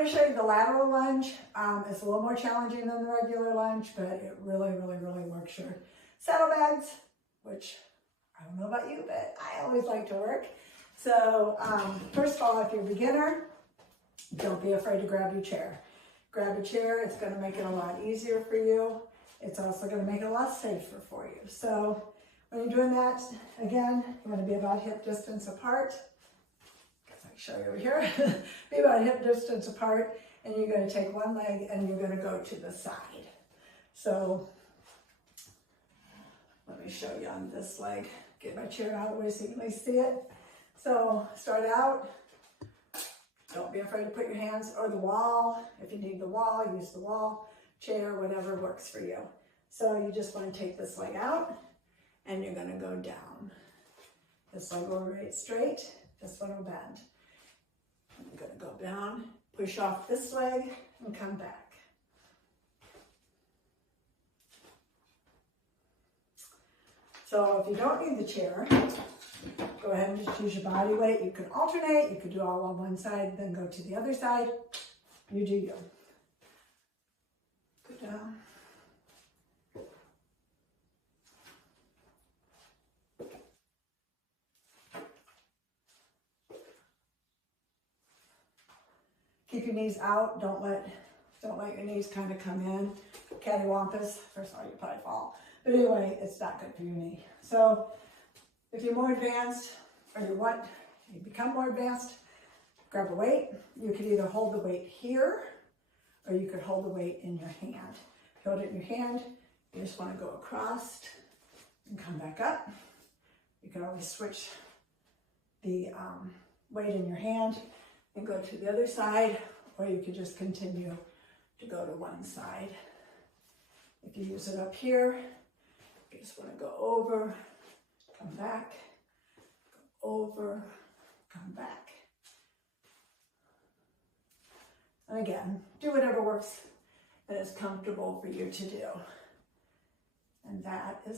going to show you the lateral lunge. It's a little more challenging than the regular lunge, but it really, really, really works your saddlebags, which I don't know about you, but I always like to work. So first of all, if you're a beginner, don't be afraid to grab your chair. Grab a chair, it's going to make it a lot easier for you. It's also going to make it a lot safer for you. So when you're doing that, again, you want to be about hip distance apart. I can show you over here. Be about hip distance apart, and you're going to take one leg and you're going to go to the side. So let me show you on this leg. Get my chair out of the way so you can at least see it. So start out. Don't be afraid to put your hands or the wall. If you need the wall, use the wall, chair, whatever works for you. So you just want to take this leg out and you're going to go down. This leg will remain straight. This one will bend. I'm going to go down, push off this leg and come back. So if you don't need the chair, go ahead and just use your body weight. You can alternate. You could do all on one side, then go to the other side. You do you. Go down. Keep your knees out. Don't let your knees kind of come in. Cattywampus. First of all, you probably fall. But anyway, it's not good for your knee. So if you're more advanced, or you become more advanced, grab a weight. You could either hold the weight here, or you could hold the weight in your hand. If you hold it in your hand, you just want to go across and come back up. You can always switch the weight in your hand and go to the other side, or you could just continue to go to one side. If you use it up here, you just want to go over, come back, go over, come back. And again, do whatever works and is comfortable for you to do. And that is